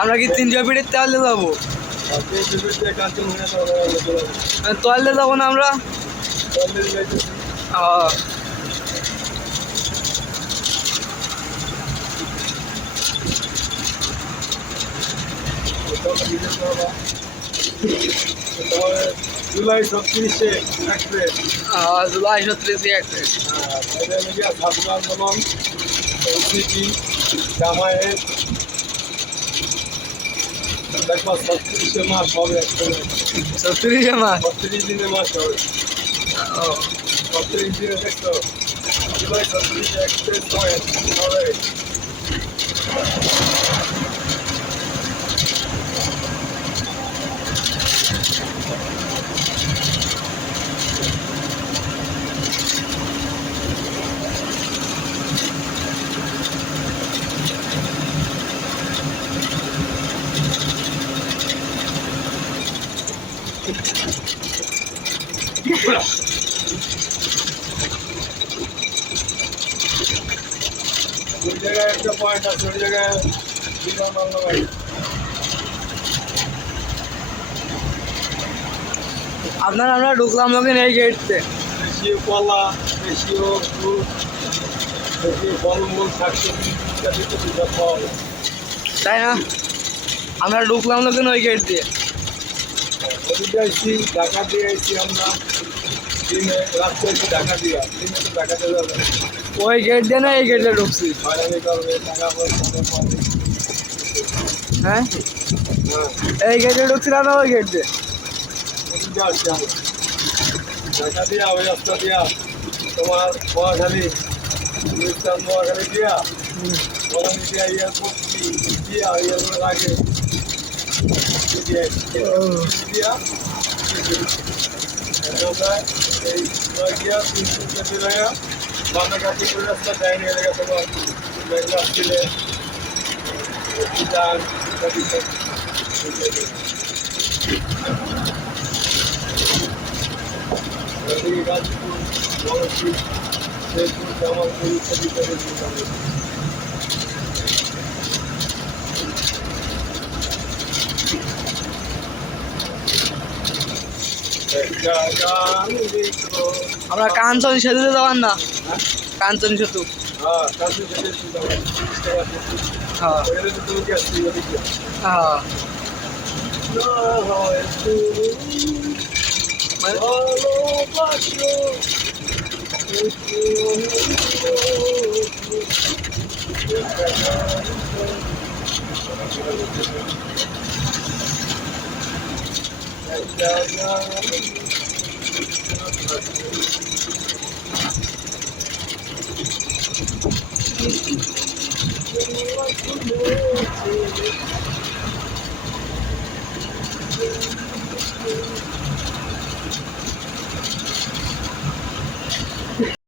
আমরা কি 300 ফিটের তোয়ালে যাবো? তোয়ালে যাবো না আমরা? জুলাই 36-এ এক্সপ্রেস। জুলাই 36-এ এক্সপ্রেস। ছাত্র আন্দোলন, এনসিপি, জামায়াত, দেখবা 36 মাস হবে। 36 মাস? 36 দিনের মাস হবে। 36 দিনে দেখতো জুলাই 36-এ এক্সপ্রেস হবে। ওই জায়গায় একটা পয়েন্ট আছে, ওই জায়গায় আমরা ঢুকলাম লোকে এই গেটতে। বেশি কলা, বেশিও দুধ, বেশি ফলমূল, শাকসবজি ইত্যাদি পাওয়া যায়, তাই না? আমরা ঢুকলাম লোকে ওই গেট দিয়ে। ওদিকে আসছি, ঢাকা দিয়ে আসছি আমরা। দিনে রাত্রে এসে ঢাকা দিয়া, দিনে তো ঢাকা দিয়ে যাবে। ওই গেট দিয়ে না এই গেটে ঢুকছি। হয়রানি করবে, টাকা পয়সা পাবে। হ্যাঁ, হ্যাঁ, এই গেটে ঢুকছিলাম না ওই গেট দিয়ে? ওদিকে আসছি আমরা ঢাকা দিয়া, ওই রাস্তা দিয়া তোমার নোয়াখালী, গুলিস্তান নোয়াখালী দিয়া, বলানি দিয়া, এয়ারপোর্ট দিয়া, এয়ারপোর্টের আগে দিয়া দিয়া এই গিয়া 300 টাকা বামে কাছে করে রাস্তা যায়নি, এলাকা তোমার মেঘলা ছিলে ডাল গাজীপুর, বড়শি, শেরপুর, জামালপুর ইত্যাদি আমরা কাঞ্চন সেতুতে যাওয়ার না? কাঞ্চন সেতু। হ্যাঁ, কাজী থেকে হ্যাঁ হ্যাঁ, Thank you.